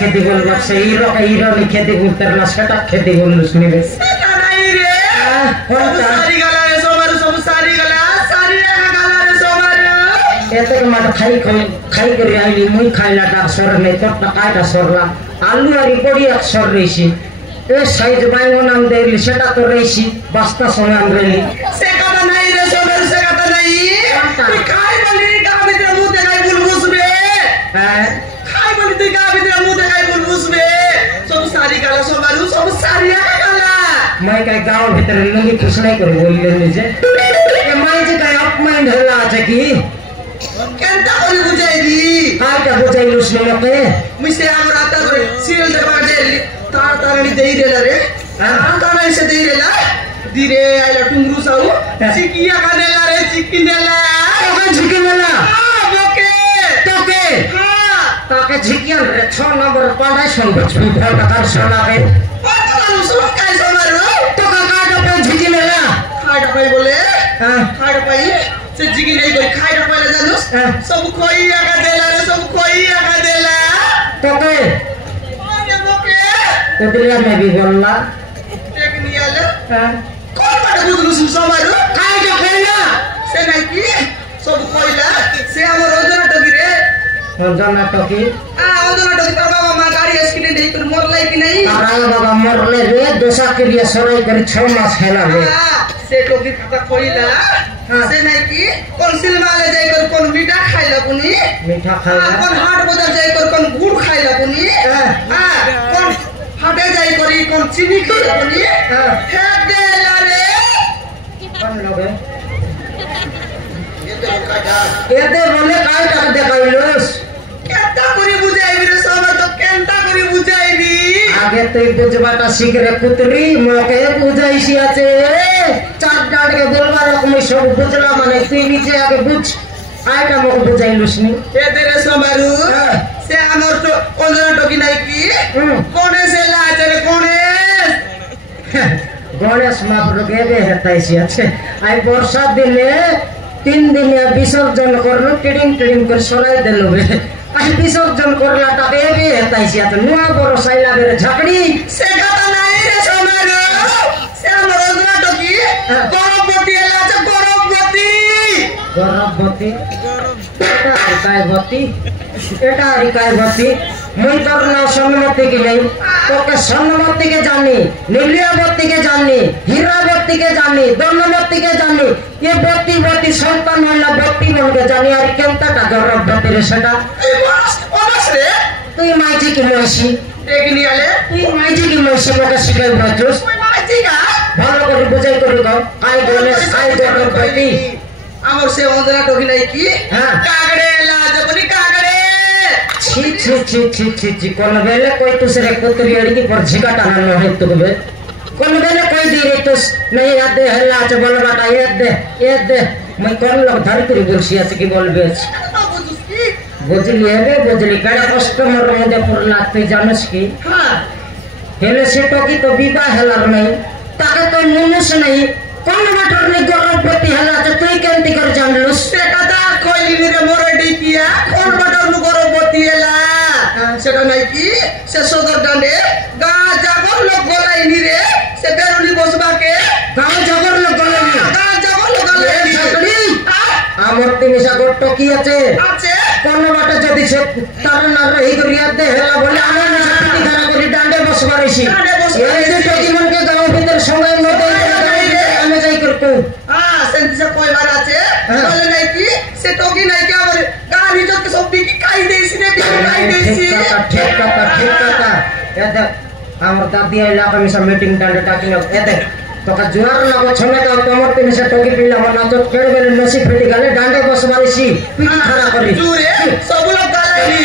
खेती बोल से हीरो का हीरो लिखे दी उतरना सेटा खेती बोल उसने बस सेटा नहीं रे सारी गला रे सोमारू सब सारी गला सारी गला रे सोमारू एते के माट खाई कर आइली मुई खाइला ता सर ने तो टकाटा सरला आलू आरी बड़ी अक्षर रहीसी ए साइज बाइंगो नाम देली सेटा तो रहीसी बस्ता समय আমরেলি से कथा नहीं रे सोमारू से कथा नहीं खाई बोली का भीतर मुंह देखाई बुलबुस बे खाई बोली तुई का भीतर मुंह देखाई बुलबुस बे सब सारी गला सोमारू सब सारी गला मैं काय गांव भीतर लंगी खुश नहीं कर बोलले निजे ए मैं जे काय अपमाइंड हला আছে কি केनता करी बुझाइली काटा बुझाइलु सुनके मिसे आम राता करे सीरियल देखबा दे तार तारणी देई रेला रे तारणी से देई रेला धीरे आइला टुंगरू साउ चिकिया का देला रे चिकी देला ओके झिकी देला बोके तोके हां ताके झिकिया रे 6 नंबर पांडा संग छुटा का सोना के पता सुन काय सोमारू तो काटा पे झिकी देला खाड़ पे बोले खाड़ पे से झिकी नहीं कोई खाड़ पे ले जानूस सब खोइया का देला रे सब खोइया का देला तोके अरे बोके तो दिलिया में भी बोलला एक नियाले कौन बाटे बुझलु सोमारू काटा फेला से नहीं की सब खोइला से हमर ओजना टकी रे ओजना टकी ओजना टकी बाबा मामा गाड़ी एक्सीडेंट है तो मरले कि नहीं तारा बाबा मरले रे दोसा के लिए सराई कर 6 मास खेला रे से टोकी खाता खोइला से नहीं की कौन सिनेमा ले जाई कर कौन मीठा खाइला पुनी मीठा खाइला कौन हाट बाजार जाई कर कौन गुड़ खाइला पुनी कौन हाटे जाई करी कौन चीनी खाइला पुनी फेंक देला रे कौन लोगे ये दे बोले काय टाक दे काइलोस केनता करी बुझाइबी रे सोमर तो केनता करी बुझाइबी आगे तो बुझबाटा सीख रे कुतरी मोके बुझाइसी আছে চার ডাড় के बोलबा रकम सब बुझला माने তুই নিচে আগে বুঝ আইটা মোক বুঝাইলুস নি ए तेरे सोमारू से हमर तो ओजना टकी नहीं की कोने से लाज रे कोने गणेश महाप्रभु के हेताइसी আছে আই বর্ষা দিনে 3 দিনে বিসর্জন করলো টিডিং করে সরাই দেলো বে আই বিসর্জন করলা টাকে বে হেতাইছি আছে নুয়া বড় সাইলা বেরে ঝাকড়ি से कथा नहीं रे सोमारू से हमर ओजना टकी गरबती एला আছে गरबती गरबती এটা রিকায়বতী মুই তোর না সম্মতি কি নাই তোকে সম্মতি के जानी নীলিয়াবতী के जानी হীরাবতী के जानी দন্নবতী के जानी ये বতী সন্তান হইলা বতী বলকে জানি আর কেনটা গরবতী রে সেটা ओनस रे তুই মাইজি কি মইছি एक नियाले তুই মাইজি কি মইছি মোকে শিখাই বাজুস कोई माजी का ভালো করে বুঝাই করে দাও আই গণেশ আই গরবতী हमर से ओजना टकी नहीं की कागड़े लाज बनी कागड़े छी कोन बेले कोई दूसरे कुतरी अड़की पर झिका टाना न है तो बे कोन बेले कोई दी रे तो नहीं याद दे हल्ला च बोल बाटा याद दे मैं कोन लोग धर करी बुरसिया से की बोल बेच बुझली रे बुझली काड़ा कस्टमर मुझे पर लागते जानस की हां हेले से टोकी तो विवाह हलार नहीं ताके तो मुनुस नहीं कोन मटर ने गरबती हला तो तुई केंती कर जानलुस से कथा कोई रे मोरडी किया कोन मटर नु गरबती एला सेटा नहीं की से सदर डांडे गा जागर लोग गोलाई नी रे से बेरुली बसबा के गांव जबर लोग गलानी गा जागर लोग गोलाई छकड़ी আমার তিনিসা গট্ট কি আছে আছে কোন বাটা যদি সে তার না রহি করিয়া দে হেলা বলে আমার না পিটি খারা করি ডান্ডে বসবারিছি এই যে টকি মনকে গাঁও ভিতর সময় মতো আমি যাই করতে सेंटी से कोई बार आचे बोले नहीं की से टोकी नहीं क्या बोले गाड़ी जो के सब बिकी खाई देसी ने बिकी खाई देसी ठीक का ये देख আমার দাদি আইলা আমি সব মিটিং ডান্ডে টাকি না এ দেখ তোকে জোয়ার লাগো ছনে কা তোমার তিন সে টকি পিলা মন নাচত কেড়ে বেলে নসি ফেটি গেলে ডান্ডে বসবারিছি পিটি খারা করি জুরে সব লোক গালাইনি